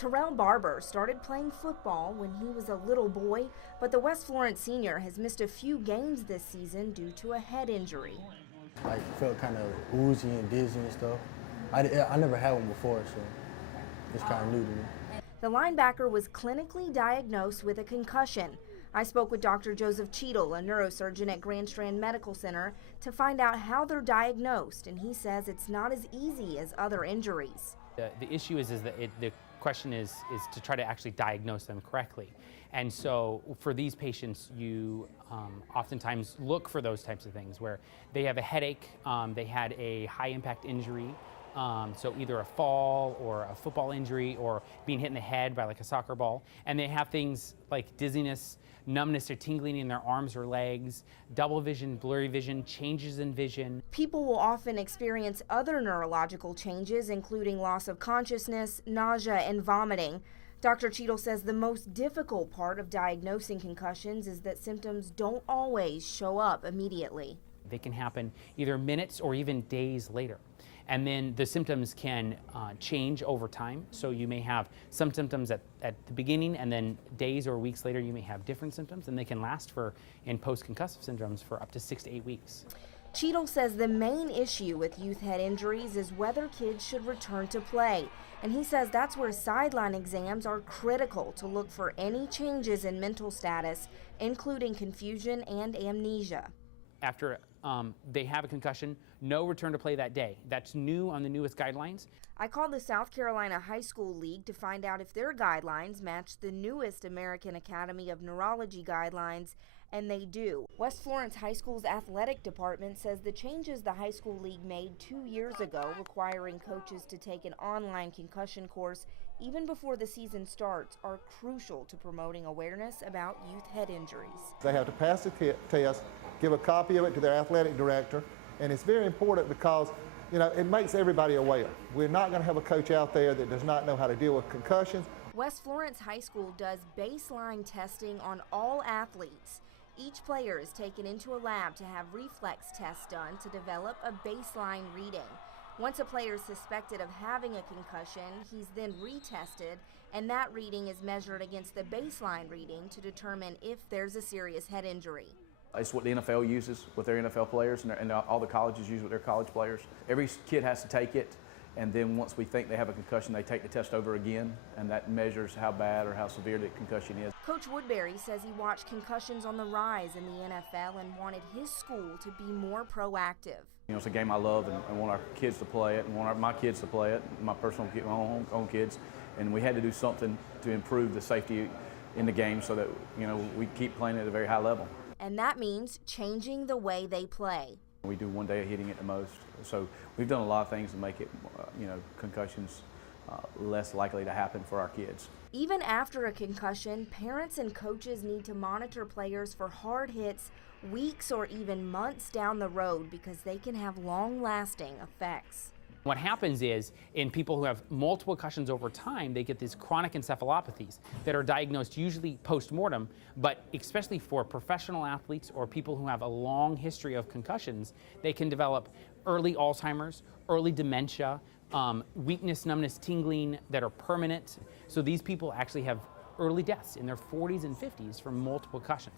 Terrell Barber started playing football when he was a little boy, but the West Florence senior has missed a few games this season due to a head injury. I felt kind of woozy and dizzy and stuff. I never had one before, so it's kind of new to me. The linebacker was clinically diagnosed with a concussion. I spoke with Dr. Joseph Cheadle, a neurosurgeon at Grand Strand Medical Center, to find out how they're diagnosed, and he says it's not as easy as other injuries. The issue is that the question is to try to actually diagnose them correctly. And so for these patients, you oftentimes look for those types of things where they have a headache, they had a high impact injury, so either a fall or a football injury or being hit in the head by like a soccer ball, and they have things like dizziness, numbness or tingling in their arms or legs, double vision, blurry vision, changes in vision. People will often experience other neurological changes, including loss of consciousness, nausea, and vomiting. Dr. Cheadle says the most difficult part of diagnosing concussions is that symptoms don't always show up immediately. They can happen either minutes or even days later. And then the symptoms can change over time. So you may have some symptoms at the beginning, and then days or weeks later you may have different symptoms, and they can last in post-concussive syndromes for up to 6 to 8 weeks. Cheadle says the main issue with youth head injuries is whether kids should return to play. And he says that's where sideline exams are critical to look for any changes in mental status, including confusion and amnesia. After they have a concussion, no return to play that day. That's new on the newest guidelines. I called the South Carolina High School League to find out if their guidelines match the newest American Academy of Neurology guidelines, and they do. West Florence High School's athletic department says the changes the high school league made 2 years ago, requiring coaches to take an online concussion course even before the season starts, are crucial to promoting awareness about youth head injuries. They have to pass the test, give a copy of it to their athletic director, and it's very important because it makes everybody aware. We're not going to have a coach out there that does not know how to deal with concussions. West Florence High School does baseline testing on all athletes. Each player is taken into a lab to have reflex tests done to develop a baseline reading. Once a player is suspected of having a concussion, he's then retested, and that reading is measured against the baseline reading to determine if there's a serious head injury. It's what the NFL uses with their NFL players, and all the colleges use with their college players. Every kid has to take it, and then once we think they have a concussion, they take the test over again, and that measures how bad or how severe the concussion is. Coach Woodbury says he watched concussions on the rise in the NFL and wanted his school to be more proactive. It's a game I love and want our kids to play it, and want my kids to play it, my own kids, and we had to do something to improve the safety in the game so that we keep playing at a very high level. And that means changing the way they play. We do one day of hitting it the most, so we've done a lot of things to make it, concussions less likely to happen for our kids. Even after a concussion, parents and coaches need to monitor players for hard hits weeks or even months down the road because they can have long-lasting effects. What happens is, in people who have multiple concussions over time, they get these chronic encephalopathies that are diagnosed usually post-mortem, but especially for professional athletes or people who have a long history of concussions, they can develop early Alzheimer's, early dementia, weakness, numbness, tingling that are permanent. So these people actually have early deaths in their 40s and 50s from multiple concussions.